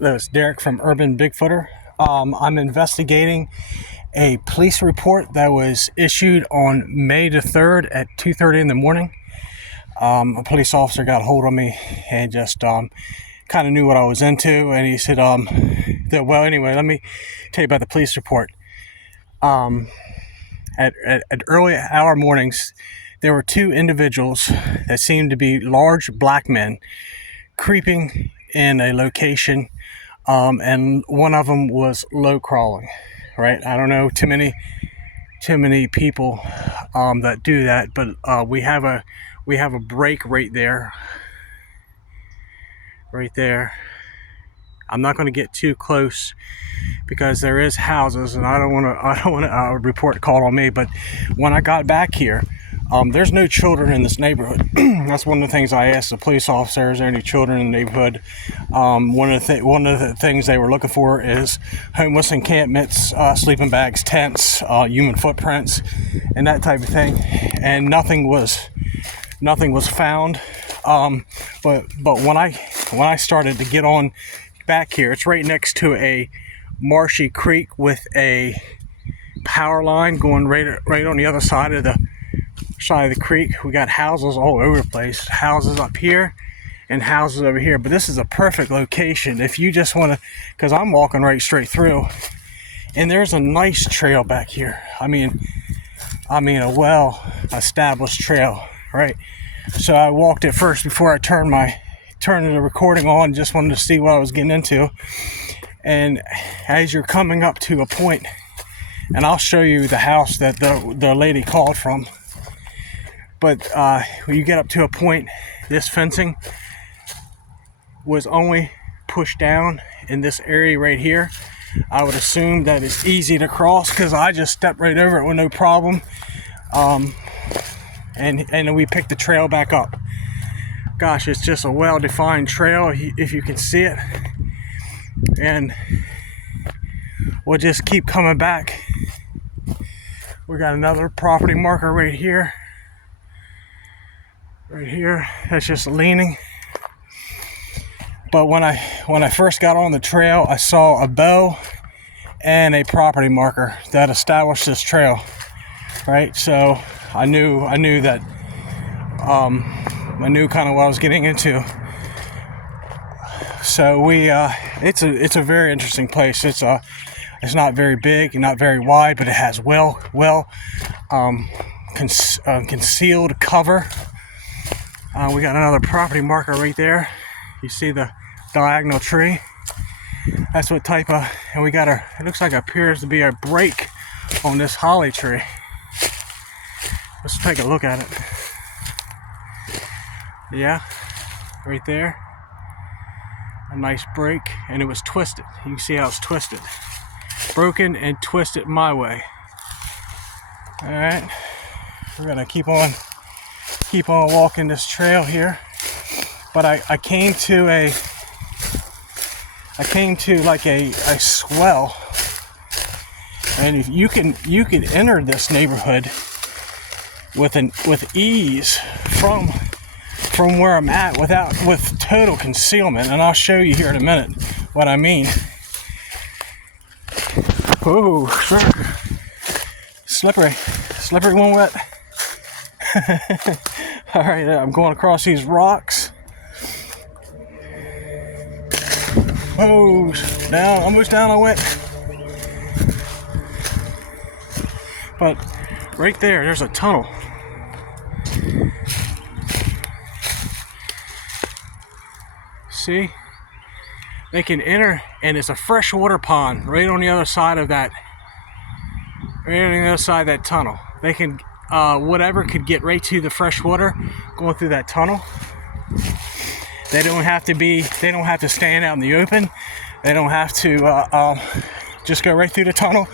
It's Derek from Urban Bigfooter. I'm investigating a police report that was issued on May the 3rd at 2:30 in the morning. A police officer got a hold of me and just kind of knew what I was into, and he said, well, anyway, let me tell you about the police report. At early hour mornings, there were two individuals that seemed to be large black men creeping in a location, and one of them was low crawling. Right? I don't know too many people that do that, but we have a break right there. I'm not going to get too close because there is houses, and I don't want a report called on me. But when I got back here, there's no children in this neighborhood. That's one of the things I asked the police officer: is there any children in the neighborhood? One of the things they were looking for is homeless encampments, sleeping bags, tents, human footprints, and that type of thing. And nothing was found. But when I started to get on back here, it's right next to a marshy creek with a power line going right on the other side of the creek. We got houses all over the place, houses up here and houses over here. But this is a perfect location if you just want to, because I'm walking right straight through, and there's a nice trail back here. I mean a well established trail, right? So I walked it first before I turned the recording on. Just wanted to see what I was getting into. And as you're coming up to a point, and I'll show you the house that the lady called from, but when you get up to a point, this fencing was only pushed down in this area right here. I would assume that it's easy to cross because I just stepped right over it with no problem. And we picked the trail back up. Gosh, it's just a well-defined trail if you can see it. And we'll just keep coming back. We got another property marker right here. That's just leaning. But when I first got on the trail, I saw a bow and a property marker that established this trail. Right? So I knew that I knew kind of what I was getting into. So it's a very interesting place. It's not very big and not very wide, but it has concealed cover. We got another property marker right there. You see the diagonal tree. That's what type of, and we got it looks like appears to be a break on this holly tree. Let's take a look at it. Yeah, right there. A nice break, and it was twisted. You can see how it's twisted. Broken and twisted my way. Alright. We're gonna keep on walking this trail here. But I came to like a swell. And if you can enter this neighborhood with ease from where I'm at with total concealment, and I'll show you here in a minute what I mean. Oh, slippery when wet. All right, I'm going across these rocks. Oh, almost down I went. But right there's a tunnel. See? They can enter, and it's a freshwater pond right on the other side of that. Right on the other side of that tunnel. They can, whatever could get right to the fresh water going through that tunnel. They don't have to stand out in the open. They don't have to just go right through the tunnel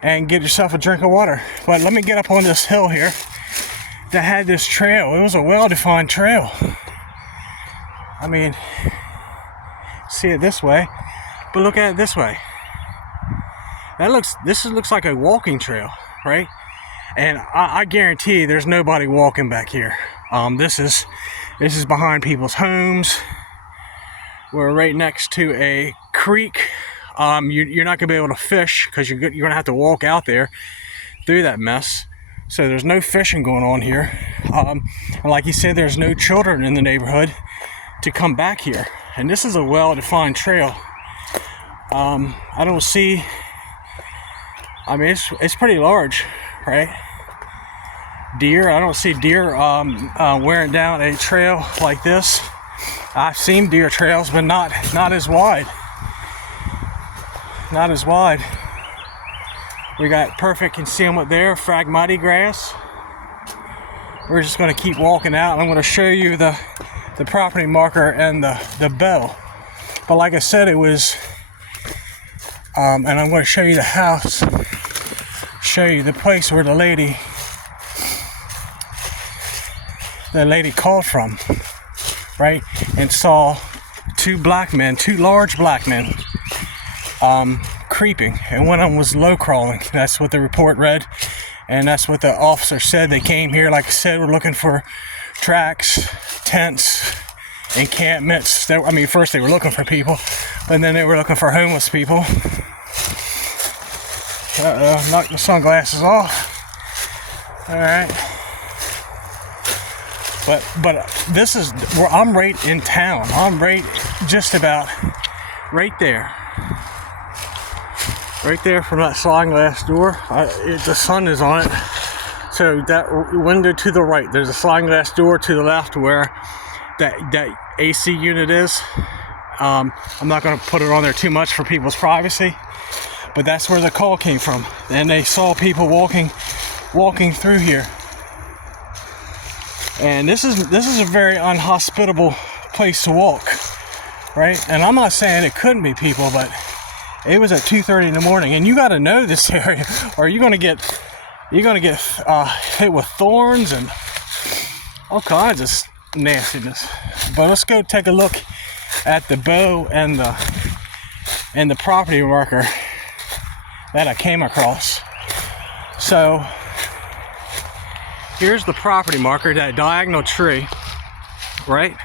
and get yourself a drink of water. But let me get up on this hill here that had this trail. It was a well-defined trail. I mean, see it this way, but look at it this way. This looks like a walking trail, right? And I guarantee there's nobody walking back here. This is behind people's homes. We're right next to a creek. You're not gonna be able to fish because you're gonna have to walk out there through that mess. So there's no fishing going on here. And like he said, there's no children in the neighborhood to come back here. And this is a well-defined trail. I don't see, I mean, it's pretty large, right? Deer, I don't see deer wearing down a trail like this. I've seen deer trails, but not as wide. Not as wide. We got perfect concealment there, phragmity grass. We're just going to keep walking out. I'm going to show you the property marker and the bow. But like I said, it was, and I'm going to show you the house, show you the place where the lady called from, right? And saw two large black men, creeping, and one of them was low crawling. That's what the report read, and that's what the officer said. They came here, like I said, we're looking for tracks, tents, encampments. First they were looking for people, but then they were looking for homeless people. Knock the sunglasses off. All right. But this is where I'm right in town. I'm right just about right there. Right there from that sliding glass door. The sun is on it. So that window to the right, there's a sliding glass door to the left where that AC unit is. I'm not going to put it on there too much for people's privacy, but that's where the call came from. And they saw people walking through here. And this is a very unhospitable place to walk, right? And I'm not saying it couldn't be people, but it was at 2:30 in the morning, and you got to know this area, or you're gonna get hit with thorns and all kinds of nastiness. But let's go take a look at the bow and the property marker that I came across. So here's the property marker, that diagonal tree, right?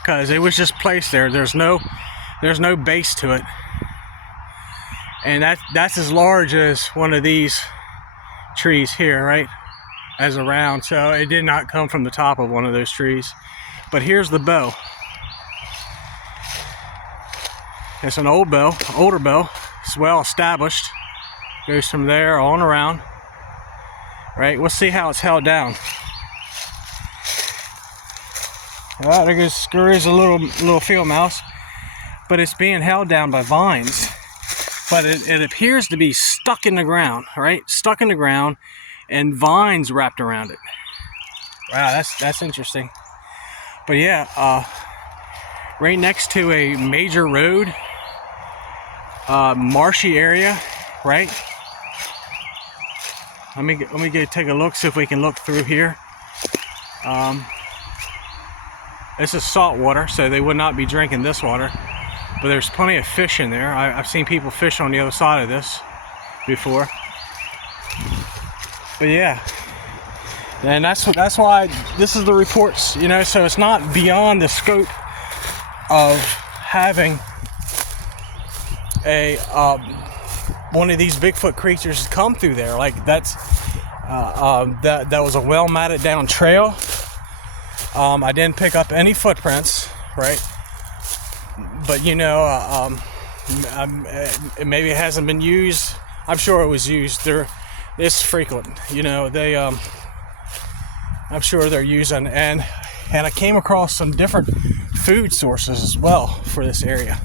Because it was just placed there. There's no base to it. And that's as large as one of these trees here, right? As a round. So it did not come from the top of one of those trees. But here's the bow. It's an older bow. It's well established. Goes from there on around. Right? We'll see how it's held down. Well, there is a little field mouse, but it's being held down by vines. But it appears to be stuck in the ground, right? Stuck in the ground, and vines wrapped around it. Wow, that's interesting. But yeah, right next to a major road, marshy area, right? Let me go take a look, see if we can look through here. This is salt water, so they would not be drinking this water. But there's plenty of fish in there. I've seen people fish on the other side of this before. But yeah, and that's why this is the reports, you know. So it's not beyond the scope of having a one of these Bigfoot creatures come through there. Like that was a well matted down trail. I didn't pick up any footprints, right? But you know, maybe it hasn't been used. I'm sure it was used. It's frequent, you know. I'm sure they're using, and I came across some different food sources as well for this area,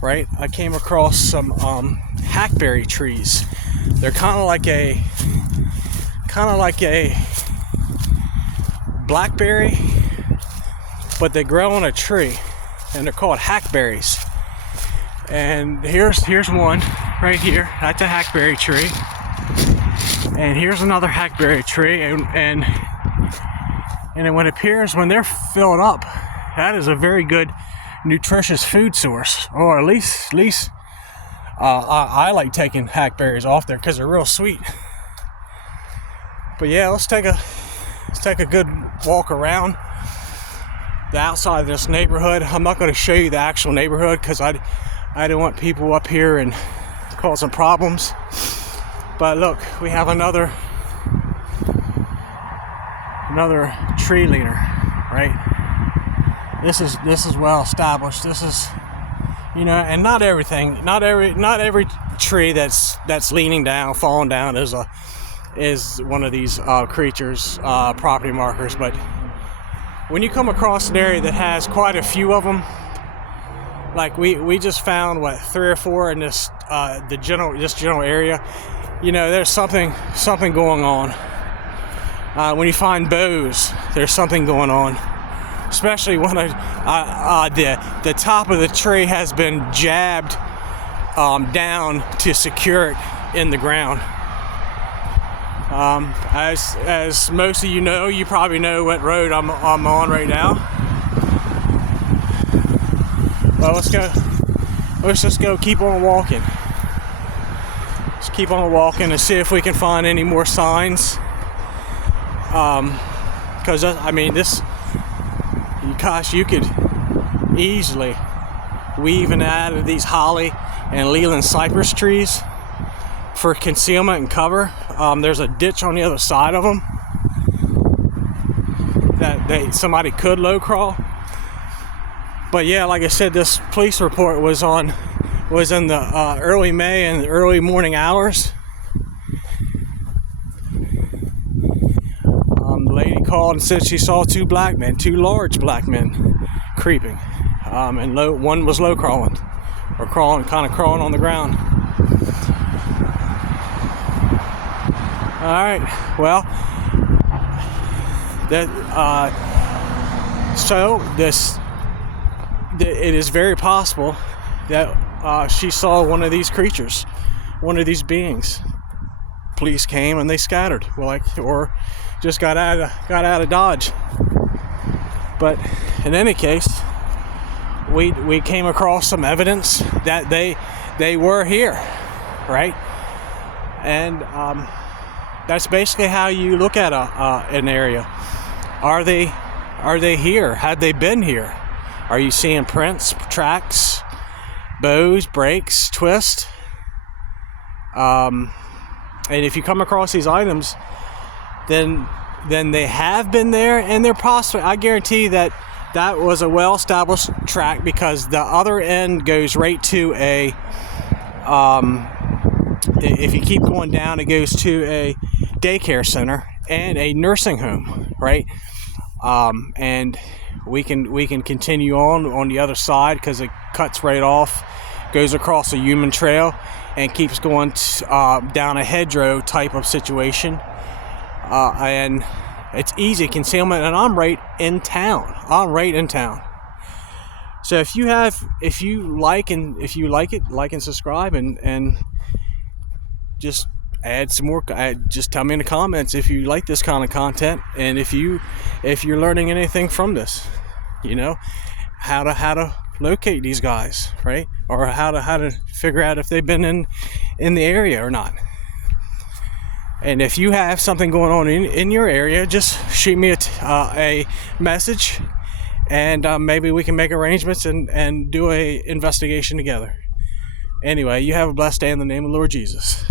right? I came across some hackberry trees. They're kind of like a blackberry, but they grow on a tree. And they're called hackberries. And here's one right here. That's a hackberry tree. And here's another hackberry tree. And it appears when they're filled up, that is a very good nutritious food source. Or at least I like taking hackberries off there because they're real sweet. But yeah, let's take a good walk around. the outside of this neighborhood. I'm not going to show you the actual neighborhood because I don't want people up here and causing problems. But look, we have another tree leaner, right? This is well established. This is, you know, and not every tree that's leaning down, falling down is one of these creatures, property markers. But when you come across an area that has quite a few of them, like we just found 3 or 4 in this general area, you know, there's something going on. When you find bows, there's something going on, especially when the top of the tree has been jabbed down to secure it in the ground. As most of you know, you probably know what road I'm on right now. Well, let's just go keep on walking. Let's keep on walking and see if we can find any more signs. Because I mean, you could easily weave and add of these holly and Leland cypress trees for concealment and cover. There's a ditch on the other side of them that somebody could low crawl. But yeah, like I said, this police report was in the early May and early morning hours. The lady called and said she saw 2 large black men creeping, and one was low crawling, or kind of crawling on the ground. All right, well, it is very possible that she saw one of these creatures, one of these beings. Police came and they scattered, or just got out of Dodge. But in any case, we came across some evidence that they were here, right? And that's basically how you look at an area. Are they here? Had they been here? Are you seeing prints, tracks, bows, breaks, twists? And if you come across these items, then they have been there, and they're possibly, I guarantee that was a well-established track, because the other end goes right to if you keep going down, it goes to a daycare center and a nursing home, right? And we can continue on the other side, because it cuts right off, goes across a human trail, and keeps going down a hedgerow type of situation. And it's easy concealment, and I'm right in town. So if you like it, like and subscribe, and just add some more. Just tell me in the comments if you like this kind of content, and if you're learning anything from this, you know, how to locate these guys, right? Or how to figure out if they've been in the area or not. And if you have something going on in your area, just shoot me a message, and maybe we can make arrangements and do a investigation together. Anyway, you have a blessed day in the name of the Lord Jesus.